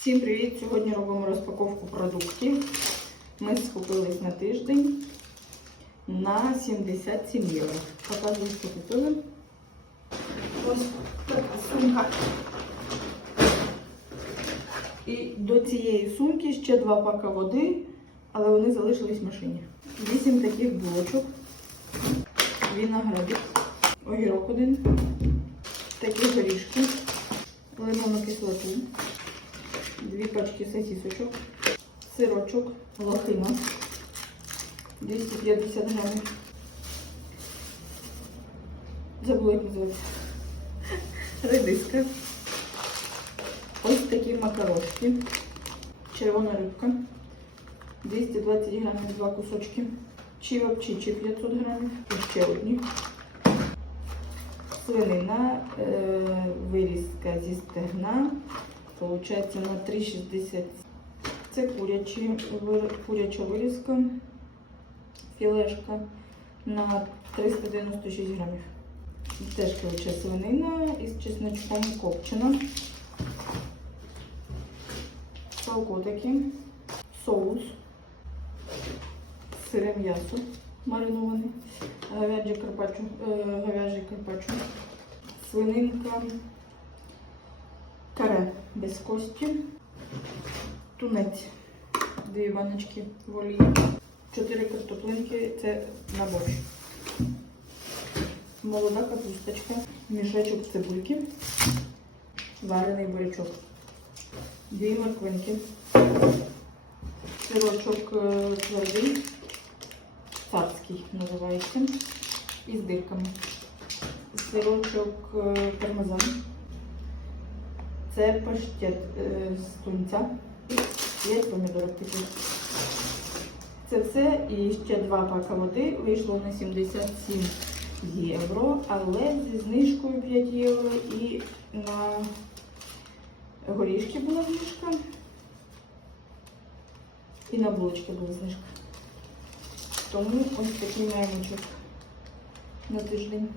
Всім привіт! Сьогодні робимо розпаковку продуктів. Ми скупились на тиждень на 77 євро. Показую, що купили. Ось така сумка. І до цієї сумки ще два пака води, але вони залишились в машині. Вісім таких булочок, виноградик, огірок один, такі горішки, лимонну кислоту, дві пачки сосисочок, сирочок, лохина, 250 грамів. Забула, як називається. Редиска. Ось такі макарошки. Червона рибка. 220 грамів, два кусочки. Чівапчичі 500 грамів. І ще. Свинина, е, вирізка зі стегна. Получається на 3,60. Це курячі, куряча вирізка. Філешка на 396 грамів. Теж куряча свинина із чесночком копчена. Салкотики, соус, сире м'ясо мариноване, говяжий карпаччо, е, говяжий карпаччо, свининка, каре без кості, тунець, дві баночки в олії, чотири картоплинки, це на борщ. Молода капусточка, мішечок цибульки, варений бурячок, дві морквинки, сирочок е, твердий, царський називається, із дирками, сирочок е, пармезан, це паштет е, з тунця, є помідорок такий. Це все і ще два пака води вийшло на 77 євро, але зі знижкою 5 євро і на горішки була знижка. І на булочки була знижка. Тому ось такий наймичок на тиждень.